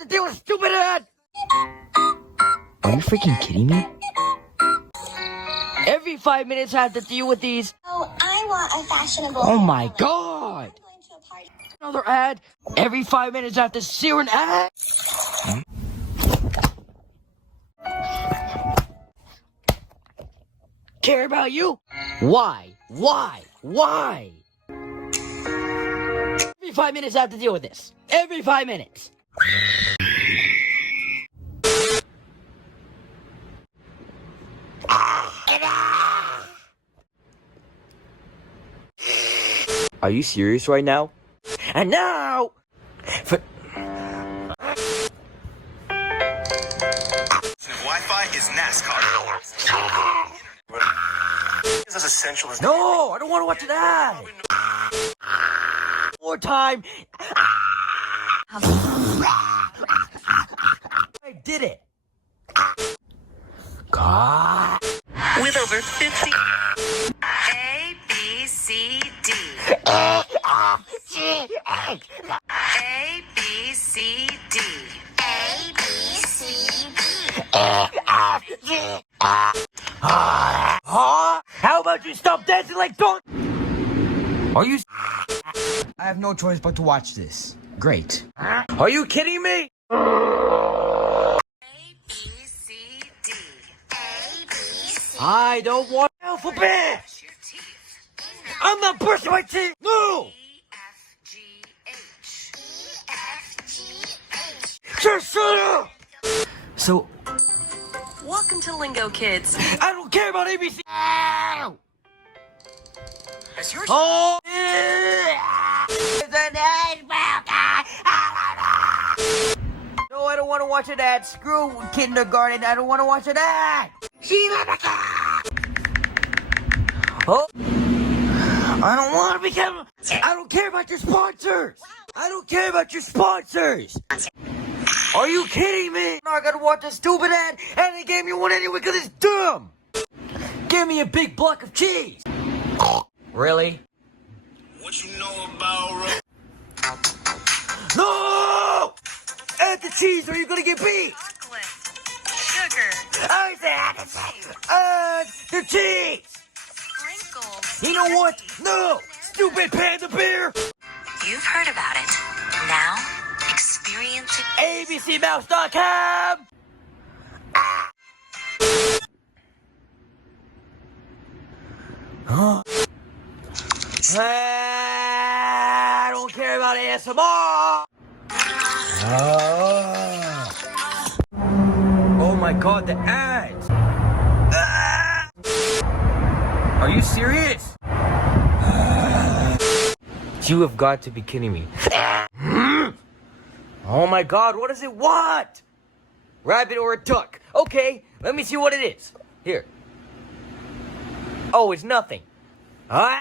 have to deal with stupid ad. Are you freaking kidding me? Every 5 minutes I have to deal with these. Oh, I want a fashionable. Oh my haircut. god. I'm going to a party. Another ad. Every 5 minutes I have to see an ad. Care about you? Why? Every 5 minutes I have to deal with this. Every 5 minutes. Are you serious right now? And now, Wi-Fi is NASCAR. Is as essential as no, I don't want to watch that. More time. I did it. God. With over 50 A, B, C, D. A, B, C, D. A, B, C, D. How about you stop dancing like don't? Are you? I have no choice but to watch this. Great. Are you kidding me? A, B, C, D. A, B, C. I don't want alphabet. Brush your teeth. I'm not brushing my teeth. No. E, F, G, H. E, F, G, H. Just shut up. So, Welcome to Lingo Kids. I don't care about ABC. Ow. Has yours? Oh. It's an ad. No, I don't want to watch an ad. Screw kindergarten. I don't want to watch an ad. Oh. I don't want to become. I don't care about your sponsors. I don't care about your sponsors. Are you kidding me? I'm not gonna watch a stupid ad, and they gave me one anyway because it's dumb. Give me a big block of cheese. Really? What you know about No! Add the cheese or you're gonna get beat. Chocolate. Sugar. I said add the cheese. Sprinkles. You know what? No! Stupid panda bear! You've heard about it. Now, experience it. ABCmouse.com! Huh? I don't care about ASMR! Oh my god, the ads! are you serious? You have got to be kidding me. Oh my god, what does it want? Rabbit or a duck? Okay, let me see what it is. Here. Oh, it's nothing. Alright.